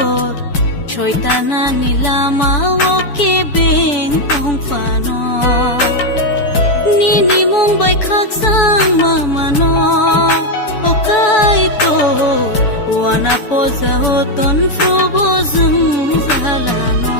KAITOR Choitana nilama wake beng tong fano Nini Mungbai khak sang mamano O KAITOR Wana poza ho ton frobo zung zalano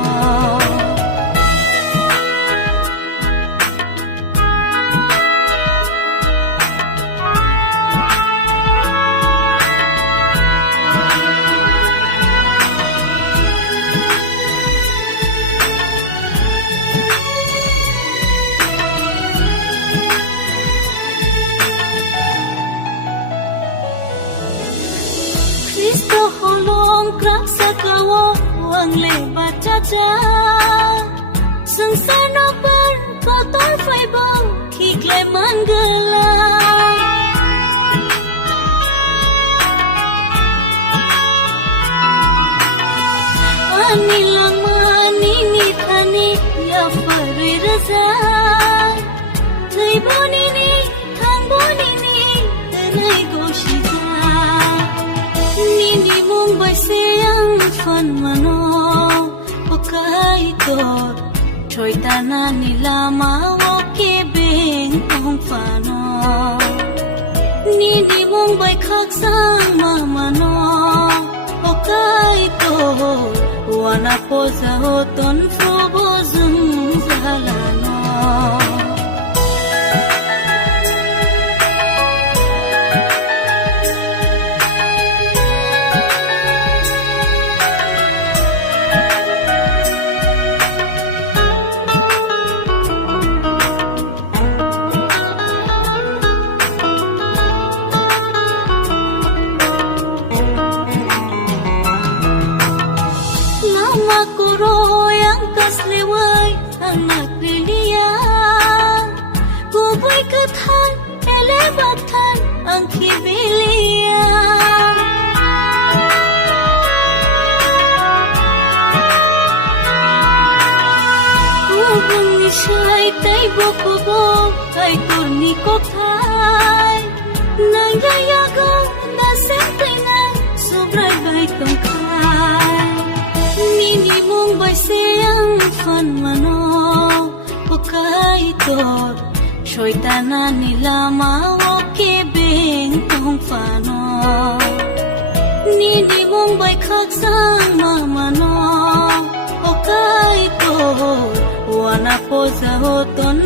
Kristo holong krak sakawo ang lebat caca Seng sano ber kotor faibau kikleman gelang Anilang manini tani ya fari rezai Tui bonini tang bonini tenai goshita Nini Mungbai sayang fan mano O KAITOR Choitana nilama wake beng tong fano Nini Mungbai khak sang mamano O KAITOR Wana poza ho ton frobo zung zalano Yang kaslewai anak lilia Kubai kathan elebatan ang kibilia Kubang nisay tay bokubo KAITOR ni kokay Nangayago na sentingan sobray baik kangkay Nini Mungbai sayang fan mano O KAITOR Choitana nilama wake beng tong fano Nini Mungbai khak sang mamano O KAITOR Wana poza ho ton